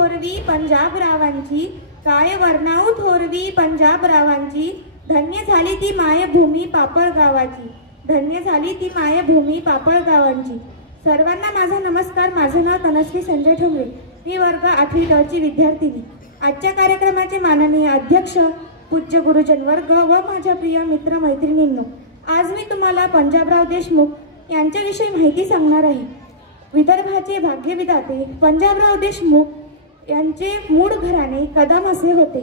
थोरवी पंजाबरावांची, काय वर्णाऊ थोरवी पंजाबरावांची, धन्य झाली ती मायभूमी पापळगावाची, धन्य झाली ती मायभूमी पापळगावांची। सर्वांना माझा नमस्कार। माझे नाव तनश्री संजय ठोंबरे, मी वर्ग 8वी ड ची विद्यार्थिनी। आजच्या कार्यक्रमाचे माननीय अध्यक्ष, पूज्य गुरुजन वर्ग व माझ्या प्रिय मित्र मैत्रिणींनो, आज मी तुम्हाला पंजाबराव देशमुख यांच्याविषयी माहिती सांगणार आहे। विदर्भाचे भाग्यविधाते पंजाबराव देशमुख यांचे मूळ घराणे कदम असे होते।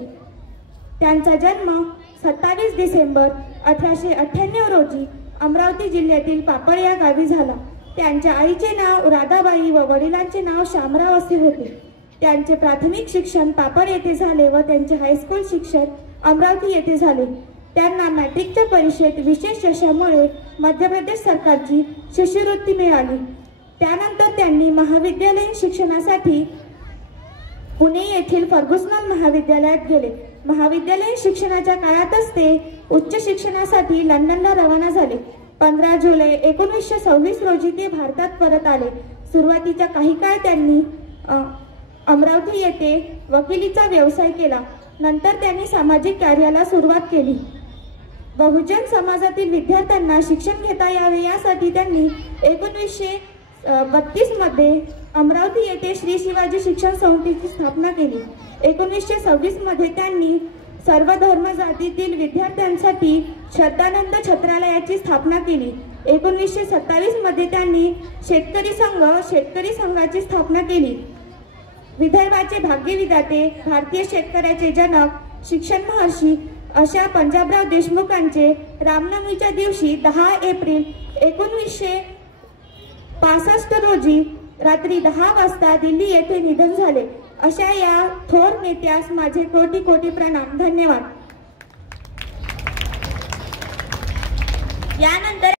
त्यांचा जन्म 27 डिसेंबर 1898 रोजी अमरावती जिल्ह्यातील पापळ या गावी झाला। त्यांच्या आईचे नाव राधाबाई व वडिलांचे नाव शामराव असे होते। त्यांचे प्राथमिक शिक्षण पापळ येथे झाले व त्यांचे हायस्कूल शिक्षण अमरावती येथे झाले। त्यांना मॅट्रिकच्या परीक्षेत विशेष यशामुळे मध्य प्रदेश सरकारची शिष्यवृत्ती मिळाली। त्यानंतर त्यांनी महाविद्यालयीन शिक्षणासाठी पुणे येथील फर्ग्युसन महाविद्यालयात गेले। महाविद्यालयीन शिक्षणाच्या काळातच ते उच्च शिक्षणासाठी लंडनला रवाना झाले। 15 जुलै 1926 रोजी ते भारतात परत आले। सुरुवातीच्या काही काळ त्यांनी अमरावती येथे वकिलीचा व्यवसाय केला। नंतर त्यांनी सामाजिक कार्याला सुरुवात केली। बहुजन समाजातील विद्यार्थ्यांना शिक्षण घेता यावे यासाठी त्यांनी 1932 मध्ये अमरावती येथे श्री शिवाजी शिक्षण संस्थेची स्थापना केली। 1926 मध्ये त्यांनी सर्व धर्म जातीतील विद्यार्थ्यांसाठी श्रद्धानंद छत्रालयाची स्थापना केली। 1927 मध्ये त्यांनी शेतकरी संघाची स्थापना केली। विदर्भाचे भाग्यविधाते, भारतीय शेतकऱ्याचे जनक, शिक्षण महर्षी अशा पंजाबराव देशमुखांचे रामनवमीच्या दिवशी 10 एप्रिल 1965 रोजी रात्री 10 वाजता दिल्ली येथे निधन झाले। अशा या थोर नेत्यास माझे कोटी कोटी प्रणाम। धन्यवाद। यानंतर